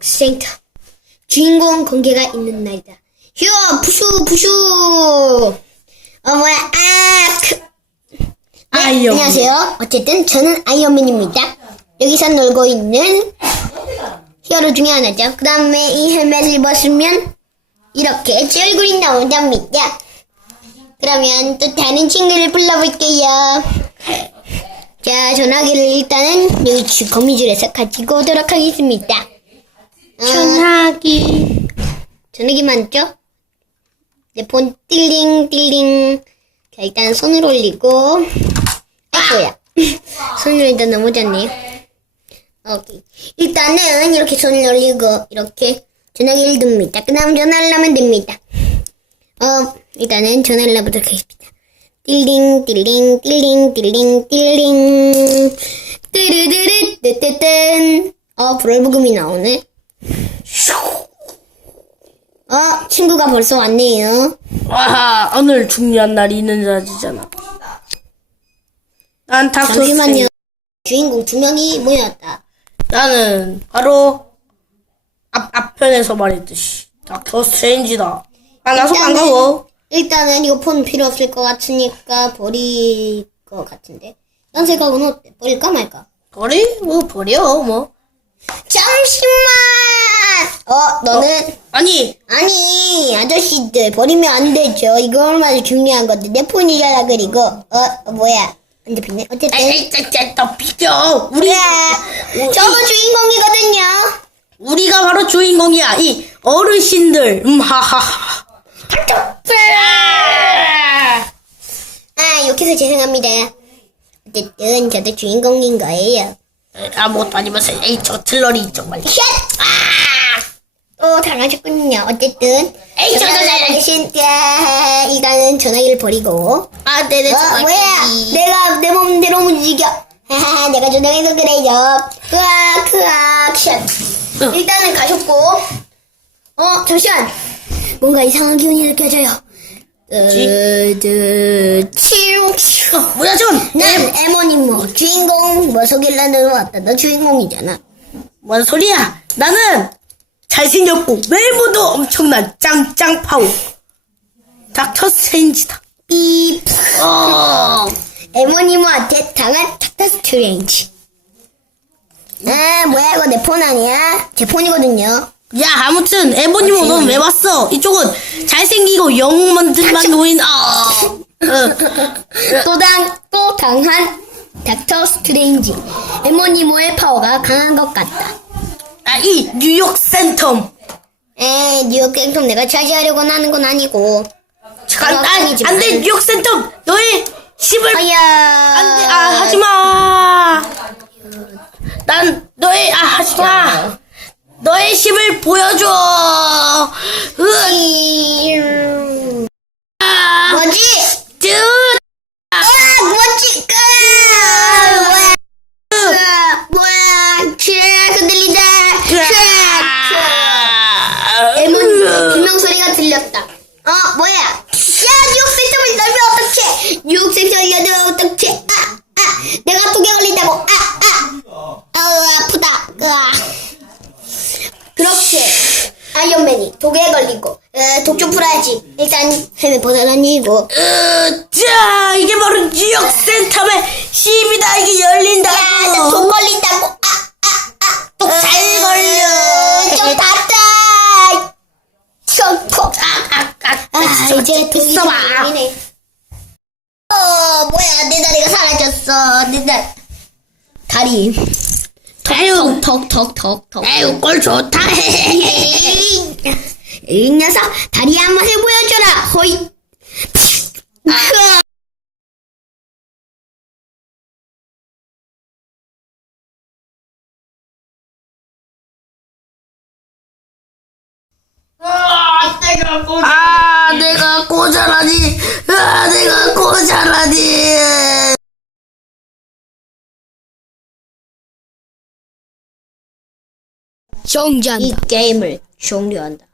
센터. 주인공 공개가 있는 날이다. 휴, 부슈, 부슈. 어, 뭐야, 아, 크. 네, 아이언. 안녕하세요. 어쨌든 저는 아이언맨입니다. 여기서 놀고 있는 히어로 중에 하나죠. 그 다음에 이 헬멧을 벗으면 이렇게 제 얼굴이 나온답니다. 그러면 또 다른 친구를 불러볼게요. 자, 전화기를 일단은 여기 주- 거미줄에서 가지고 오도록 하겠습니다. 어, 전화기. 전화기 많죠? 내폰 띵링 띵링. 자, 일단 손을 올리고. 아이고야. 손을 올리다 넘어졌네요. 오케이. 일단은 이렇게 손을 올리고 이렇게 전화기를 둡니다. 그 다음 전화를 하면 됩니다. 어, 일단은 전화를 해보도록 하겠습니다. 띠링, 띠링, 띠링, 띠링, 띠링. 띠르르르, 뜨뜨뜬. 어, 불얼부금이 나오네. 어, 친구가 벌써 왔네요. 와, 오늘 중요한 날이 있는 날이잖아. 난 닥터 잠시만요. 스트레인지. 주인공 두 명이 모였다. 나는 바로 앞, 앞편에서 말했듯이 닥터 스트레인지다. 아, 일단은- 반가워. 일단은 이거 폰 필요 없을 것 같으니까 버릴 것 같은데. 딴색하고는 어때? 버릴까 말까? 버리? 뭐, 버려, 뭐. 잠시만! 어, 너는, 아니, 아니, 아저씨들, 버리면 안 되죠. 이거 얼마나 중요한 건데. 내 폰이잖아, 그리고. 어, 어, 뭐야. 안 잡히네. 어쨌든. 에이, 짜, 짜, 비켜. 우리, 야, 저도 주인공이거든요. 우리가 바로 주인공이야. 이 어르신들. 음, 하하하. 아, 욕해서 죄송합니다. 어쨌든, 저도 주인공인 거예요. 아무것도 아니면서, 에이, 저 틀러리 정말. 샷! 아! 또 당하셨군요. 어쨌든. 에이, 저도 전화를 대신, 야, 일단은 전화기를 버리고. 아, 네네, 어, 뭐야? 내가 내 몸대로 움직여. 하하, 내가 조정해서 그래요. 크악, 크악, 샷. 응. 일단은 가셨고. 어, 잠시만. 뭔가 이상한 기운이 느껴져요. 치용. 뭐야, 저건? 난 에모님 뭐, 주인공 뭐 소개를 왔다. 너 주인공이잖아. 뭔 소리야? 나는 잘생겼고 외모도 엄청난 짱짱 파워 닥터 스트레인지다. 삐. 어. 에모님한테 당한 닥터 스트레인지. 아, 뭐야, 이거 내 폰 아니야? 제 폰이거든요. 야 아무튼 에보니모 넌왜 왔어? 이쪽은 잘생기고 영웅 만들만 모인 아. 어. 또 당, 또 당한 닥터 스트레인지. 에모니모의 파워가 강한 것 같다. 아이 뉴욕 센텀. 에, 뉴욕 갱통 내가 차지하려고 하는 건 아니고. 안, 안, 안돼 뉴욕 센텀 너의 힘을 하야. 안돼 아 하지마. 난 너의 아 하지마. 너의 힘을 보여줘. 으, 이- 아, 뭐지? 드, 아, 뭐지? 아, 뭐야? 아, 비명 소리가 들렸다. 어? 야, 뉴욕 센터를 열면 어떡해? 뉴욕 센터를 열면 어떡해? 아, 아, 내가 독에 걸린다고. 아, 아, 아우, 아프다. 으아. 그렇게 아이언맨이 독에 걸리고 에, 독좀 풀어야지. 일단 헬멧 벗어다니고. 으, 자, 이게 바로 뉴욕 센텀의 힘이다. 이게 열린다. 야, 나 독 걸린다고. 아, 아, 아. 독 잘 걸려. 좀 닫다. 척폭. 아, 아, 아, 아, 이제 독이 좀. 걸리네. 어, 뭐야, 내 다리가 사라졌어. 내 다, 다리. 에휴, 턱, 턱, 턱, 턱. 에휴, 꼴 좋다. 이 녀석, 다리 한 맛을 보여줘라. 호이. 아. 아, 내가 꼬잘하니. 아, 내가 꼬잘하니. 정지한다. 이 게임을 종료한다.